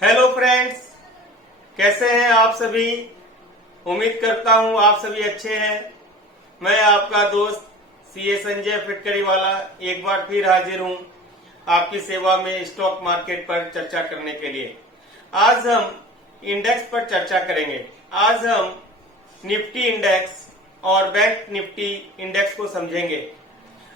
Hello friends, कैसे हैं आप सभी। उम्मीद करता हूं आप सभी अच्छे हैं। मैं आपका दोस्त सीए संजय फिटकरी वाला एक बार फिर हाजिर हूं आपकी सेवा में स्टॉक मार्केट पर चर्चा करने के लिए। आज हम इंडेक्स पर चर्चा करेंगे। आज हम निफ्टी इंडेक्स और बैंक निफ्टी इंडेक्स को समझेंगे।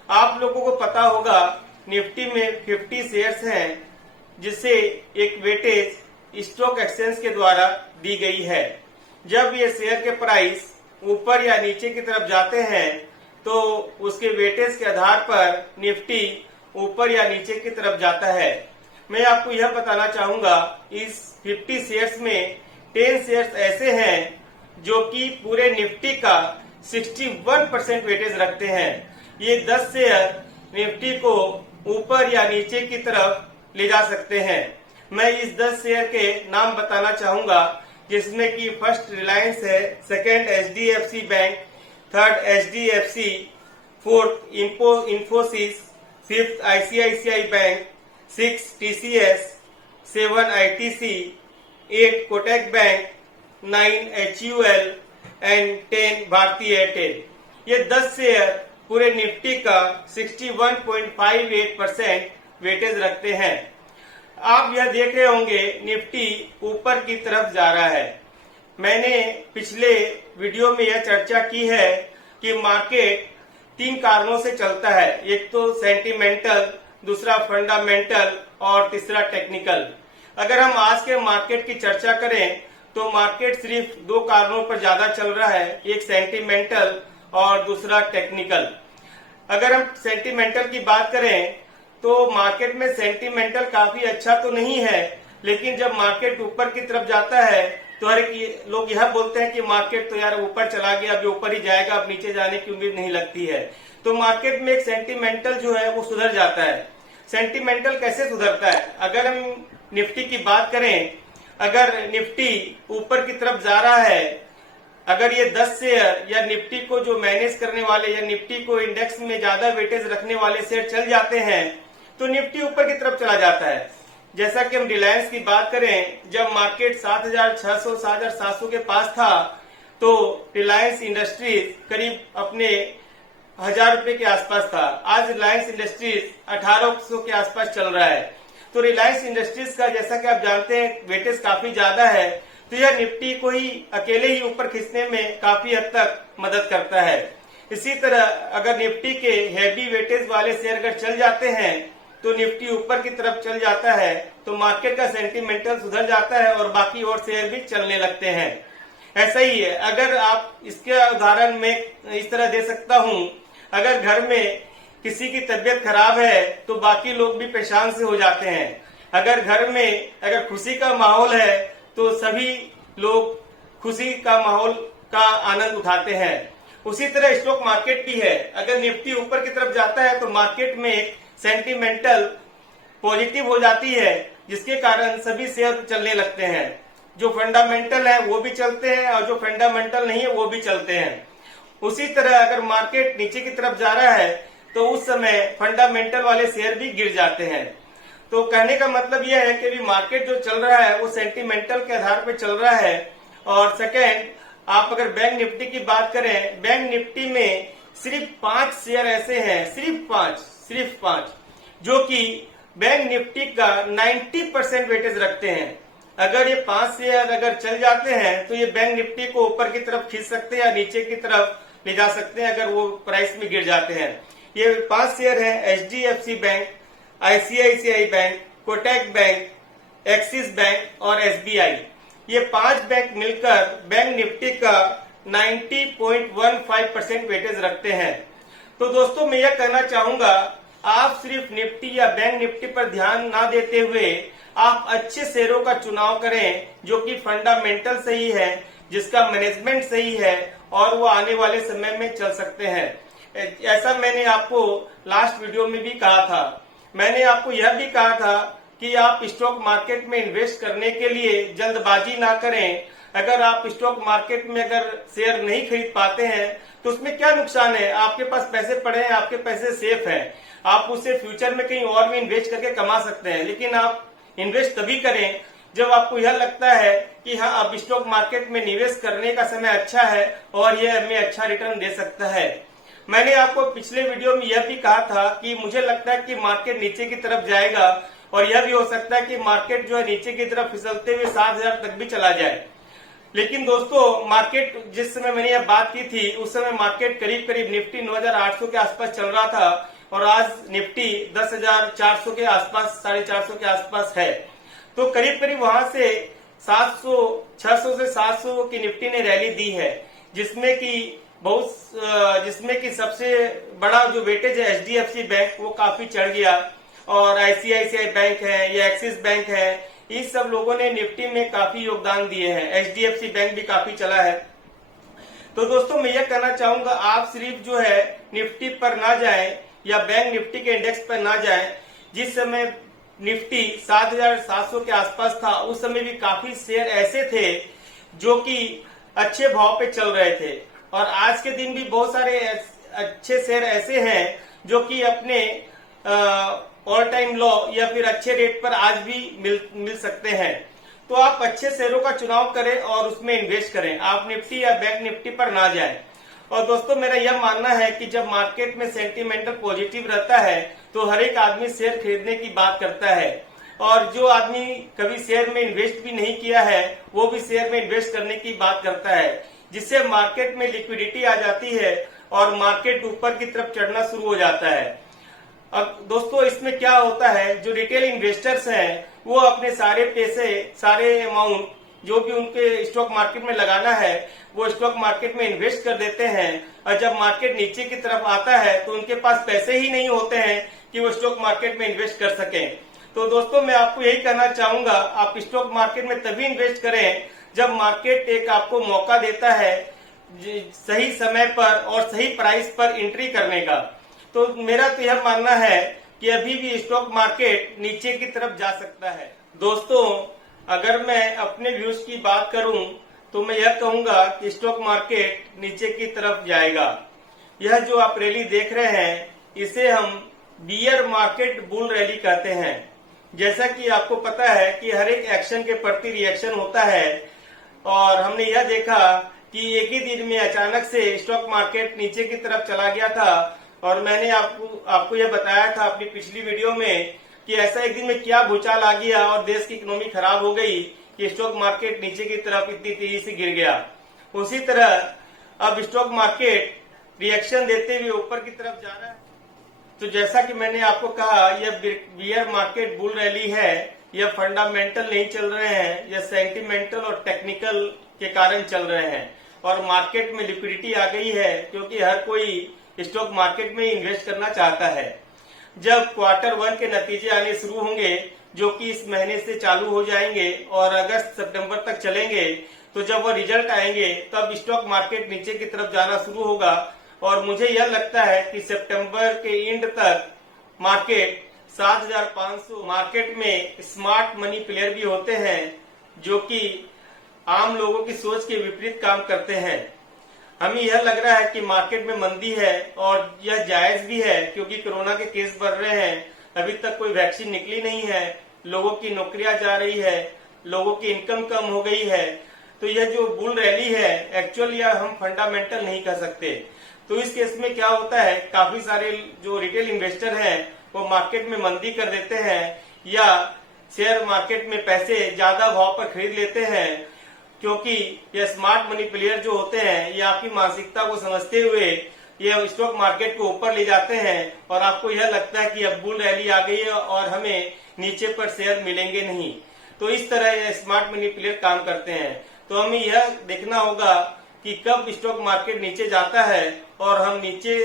आप लोगों को पता होगा निफ्टी में 50 शेयर्स हैं जिसे एक वेटेज स्टॉक एक्सचेंज के द्वारा दी गई है। जब ये शेयर के प्राइस ऊपर या नीचे की तरफ जाते हैं तो उसके वेटेज के आधार पर निफ्टी ऊपर या नीचे की तरफ जाता है। मैं आपको यह बताना चाहूंगा इस 50 शेयर्स में 10 शेयर्स ऐसे हैं जो कि पूरे निफ्टी का 61% वेटेज रखते हैं। ये 10 शेयर निफ्टी को ऊपर या नीचे की तरफ ले जा सकते हैं। मैं इस 10 शेयर के नाम बताना चाहूंगा, जिसमें कि फर्स्ट रिलायंस है, second HDFC bank, third HDFC, fourth Infosys, fifth ICICI bank, 6 TCS, 7 ITC, 8 Kotak bank, 9 HUL and 10 Bharti Airtel. ये 10 शेयर पूरे निफ्टी का 61.58% वेटेज रखते हैं। आप यह देख रहे होंगे निफ्टी ऊपर की तरफ जा रहा है। मैंने पिछले वीडियो में यह चर्चा की है कि मार्केट 3 कारणों से चलता है। एक तो सेंटिमेंटल, दूसरा फंडामेंटल और तीसरा टेक्निकल। अगर हम आज के मार्केट की चर्चा करें तो मार्केट सिर्फ 2 कारणों पर ज्यादा चल रहा है, एक सेंटिमेंटल और दूसरा टेक्निकल। अगर हम सेंटिमेंटल की बात करें तो मार्केट में सेंटिमेंटल काफी अच्छा तो नहीं है, लेकिन जब मार्केट ऊपर की तरफ जाता है तो हर एक लोग यह बोलते हैं कि मार्केट तो यार ऊपर चला गया, अब ऊपर ही जाएगा, अब नीचे जाने की उम्मीद नहीं लगती है। तो मार्केट में एक सेंटिमेंटल जो है वो सुधर जाता है। सेंटिमेंटल कैसे सुधरता है? अगर हम निफ्टी की बात करें, अगर निफ्टी ऊपर की तरफ जा रहा है, अगर ये 10 शेयर या निफ्टी को जो मैनेज करने वाले या निफ्टी को इंडेक्स में ज्यादा वेटेज रखने वाले शेयर चल जाते हैं तो निफ्टी ऊपर की तरफ चला जाता है। जैसा कि हम रिलायंस की बात करें, जब मार्केट 7,600 7,700 के पास था तो रिलायंस इंडस्ट्रीज करीब अपने 1,000 रुपए के आसपास था। आज रिलायंस इंडस्ट्रीज 1,800 के आसपास चल रहा है। तो रिलायंस इंडस्ट्रीज का जैसा कि आप जानते हैं वेटेज काफी ज्यादा है, तो यह निफ्टी को ही अकेले ही ऊपर खींचने में काफी हद तक मदद करता है। इसी तरह अगर निफ्टी के हैवी वेटेज वाले शेयर अगर चल जाते हैं तो निफ्टी ऊपर की तरफ चल जाता है, तो मार्केट का सेंटिमेंटल सुधर जाता है और बाकी और शेयर भी चलने लगते हैं। ऐसा ही है। अगर आप इसके उदाहरण में इस तरह दे सकता हूं, अगर घर में किसी की तबीयत खराब है तो बाकी लोग भी परेशान से हो जाते हैं। अगर घर में अगर खुशी का माहौल है तो सभी लोग खुशी का माहौल का आनंद उठाते हैं। उसी तरह स्टॉक मार्केट भी है। अगर निफ्टी ऊपर की तरफ जाता है तो मार्केट में एक सेंटिमेंटल पॉजिटिव हो जाती है, जिसके कारण सभी शेयर चलने लगते हैं। जो फंडामेंटल है वो भी चलते हैं और जो फंडामेंटल नहीं है वो भी चलते हैं। उसी तरह अगर मार्केट नीचे की तरफ जा रहा है तो उस समय फंडामेंटल वाले शेयर भी गिर जाते हैं। तो कहने का मतलब यह है कि भी मार्केट जो चल रहा है वो सेंटिमेंटल के आधार पर चल रहा है। और सेकेंड, आप अगर बैंक निफ्टी की बात करें, बैंक निफ्टी में सिर्फ 5 शेयर ऐसे हैं, सिर्फ पांच जो कि बैंक निफ्टी का 90% वेटेज रखते हैं। अगर ये 5 शेयर अगर चल जाते हैं तो ये बैंक निफ्टी को ऊपर की तरफ खींच सकते हैं या नीचे की तरफ ले जा सकते हैं अगर वो प्राइस में गिर जाते हैं। ये 5 शेयर हैं, HDFC bank, ICICI bank, Kotak bank, axis bank और एसबीआई। ये 5 बैंक मिलकर बैंक निफ्टी का 90.15% वेटेज रखते हैं। तो दोस्तों मैं यह कहना चाहूंगा, आप सिर्फ निफ्टी या बैंक निफ्टी पर ध्यान ना देते हुए आप अच्छे शेयरों का चुनाव करें जो कि फंडामेंटल सही है, जिसका मैनेजमेंट सही है और वो आने वाले समय में चल सकते हैं। ऐसा मैंने आपको लास्ट वीडियो में भी कहा था। मैंने आपको यह भी कहा था कि आप स्टॉक मार्केट में इन्वेस्ट करने के लिए जल्दबाजी ना करें। अगर आप स्टॉक मार्केट में अगर शेयर नहीं खरीद पाते हैं तो उसमें क्या नुकसान है? आपके पास पैसे पड़े हैं, आपके पैसे सेफ हैं, आप उसे फ्यूचर में कहीं और भी इन्वेस्ट करके कमा सकते हैं। लेकिन आप इन्वेस्ट तभी करें जब आपको यह लगता है कि हाँ अब स्टॉक मार्केट में निवेश करने का समय अच्छा है और यह हमें अच्छा रिटर्न दे सकता है। मैंने आपको पिछले वीडियो में यह भी कहा था कि मुझे लगता है कि मार्केट नीचे की तरफ जाएगा और यह भी हो सकता है कि मार्केट जो है नीचे की तरफ फिसलते हुए 7,000 तक भी चला जाए। लेकिन दोस्तों मार्केट जिस समय मैंने यह बात की थी उस समय मार्केट करीब करीब निफ्टी 9,800 के आसपास चल रहा था और आज निफ्टी 10,400 के आसपास 450 के आसपास है। तो करीब करीब वहां से 600 से 700 की निफ्टी ने रैली दी है, जिसमें कि सबसे बड़ा जो वेटेज है HDFC बैंक वो काफी चढ़ गया और ICICI बैंक है या एक्सिस बैंक है, इस सब लोगों ने निफ्टी में काफी योगदान दिए हैं। HDFC बैंक भी काफी चला है। तो दोस्तों मैं यह कहना चाहूंगा आप सिर्फ जो है निफ्टी पर ना जाएं या बैंक निफ्टी के इंडेक्स पर ना जाएं। जिस समय निफ्टी 7,700 के आसपास था उस समय भी काफी शेयर ऐसे थे जो कि अच्छे भाव पे चल रहे थे और आज के दिन भी बहुत सारे अच्छे शेयर ऐसे हैं जो कि अपने ऑल टाइम लो या फिर अच्छे रेट पर आज भी मिल सकते हैं। तो आप अच्छे शेयरों का चुनाव करें और उसमें इन्वेस्ट करें, आप निफ्टी या बैंक निफ्टी पर ना जाएं। और दोस्तों मेरा यह मानना है कि जब मार्केट में सेंटीमेंटल पॉजिटिव रहता है तो हर एक आदमी शेयर खरीदने की बात करता है और जो आदमी कभी शेयर में इन्वेस्ट भी नहीं किया है वो भी शेयर में इन्वेस्ट करने की बात करता है, जिससे मार्केट में लिक्विडिटी आ जाती है और मार्केट ऊपर की तरफ चढ़ना शुरू हो जाता है। अब दोस्तों इसमें क्या होता है, जो रिटेल इन्वेस्टर्स हैं वो अपने सारे पैसे, सारे अमाउंट जो भी उनके स्टॉक मार्केट में लगाना है वो स्टॉक मार्केट में इन्वेस्ट कर देते हैं और जब मार्केट नीचे की तरफ आता है तो उनके पास पैसे ही नहीं होते हैं कि वो स्टॉक मार्केट में इन्वेस्ट कर सकें। तो दोस्तों मैं आपको यही कहना चाहूंगा, आप स्टॉक मार्केट में तभी इन्वेस्ट करें जब मार्केट एक आपको मौका देता है सही समय पर और सही प्राइस पर एंट्री करने का। तो मेरा तो यह मानना है कि अभी भी स्टॉक मार्केट नीचे की तरफ जा सकता है। दोस्तों अगर मैं अपने व्यूज की बात करूं तो मैं यह कहूंगा कि स्टॉक मार्केट नीचे की तरफ जाएगा। यह जो आप रैली देख रहे हैं इसे हम बियर मार्केट बुल रैली कहते हैं। जैसा कि आपको पता है कि हर एक एक्शन के प्रति रिएक्शन होता है और हमने यह देखा कि एक ही दिन में अचानक से स्टॉक मार्केट नीचे की तरफ चला गया था और मैंने आपको यह बताया था अपनी पिछली वीडियो में कि ऐसा एक दिन में क्या भूचाल आ गया और देश की इकोनॉमी खराब हो गई कि स्टॉक मार्केट नीचे की तरफ इतनी तेजी से गिर गया। उसी तरह अब स्टॉक मार्केट रिएक्शन देते हुए ऊपर की तरफ जा रहा है। तो जैसा कि मैंने आपको कहा यह बियर मार्केट बुल रैली है, यह फंडामेंटल नहीं चल रहे हैं, यह सेंटिमेंटल और टेक्निकल के कारण चल रहे हैं और मार्केट में लिक्विडिटी आ गई है क्योंकि हर कोई स्टॉक मार्केट में इन्वेस्ट करना चाहता है। जब Q1 के नतीजे आने शुरू होंगे जो कि इस महीने से चालू हो जाएंगे और अगस्त सितंबर तक चलेंगे, तो जब वो रिजल्ट आएंगे तब स्टॉक मार्केट नीचे की तरफ जाना शुरू होगा और मुझे यह लगता है कि सितंबर के एंड तक मार्केट 7,500। मार्केट में स्मार्ट मनी प्लेयर भी होते हैं जो कि आम लोगों की सोच के विपरीत काम करते हैं। हमें यह लग रहा है कि मार्केट में मंदी है और यह जायज भी है क्योंकि कोरोना के केस बढ़ रहे हैं, अभी तक कोई वैक्सीन निकली नहीं है, लोगों की नौकरियां जा रही है, लोगों की इनकम कम हो गई है। तो यह जो बुल रैली है एक्चुअल या हम फंडामेंटल नहीं कह सकते। तो इस केस में क्या होता है, काफी सारे जो रिटेल इन्वेस्टर हैं वो मार्केट में मंदी कर देते हैं या शेयर मार्केट में पैसे ज्यादा भाव पर खरीद लेते हैं क्योंकि ये स्मार्ट मनी प्लेयर जो होते हैं ये आपकी मानसिकता को समझते हुए ये स्टॉक मार्केट को ऊपर ले जाते हैं और आपको यह लगता है कि अब बुल रैली आ गई है और हमें नीचे पर शेयर मिलेंगे नहीं। तो इस तरह ये स्मार्ट मनी प्लेयर काम करते हैं। तो हमें यह देखना होगा कि कब स्टॉक मार्केट नीचे जाता है और हम नीचे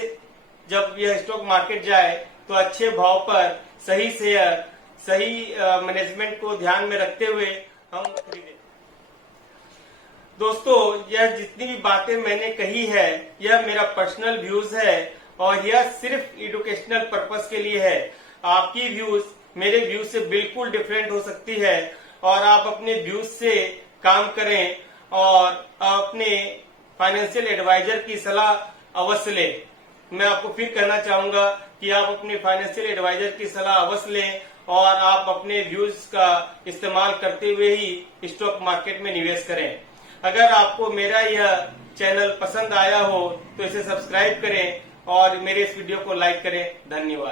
जब यह स्टॉक मार्केट जाए तो अच्छे भाव पर सही शेयर, सही मैनेजमेंट को ध्यान में रखते हुए हम खरीदें। दोस्तों यह जितनी भी बातें मैंने कही है यह मेरा पर्सनल व्यूज है और यह सिर्फ एजुकेशनल पर्पस के लिए है। आपकी व्यूज मेरे व्यूज से बिल्कुल डिफरेंट हो सकती है और आप अपने व्यूज से काम करें और अपने फाइनेंशियल एडवाइजर की सलाह अवश्य लें। मैं आपको फिर कहना चाहूंगा कि आप अपने फाइनेंशियल एडवाइजर की सलाह अवश्य लें और आप अपने व्यूज का इस्तेमाल करते हुए ही स्टॉक मार्केट में निवेश करें। अगर आपको मेरा यह चैनल पसंद आया हो तो इसे सब्सक्राइब करें और मेरे इस वीडियो को लाइक करें। धन्यवाद।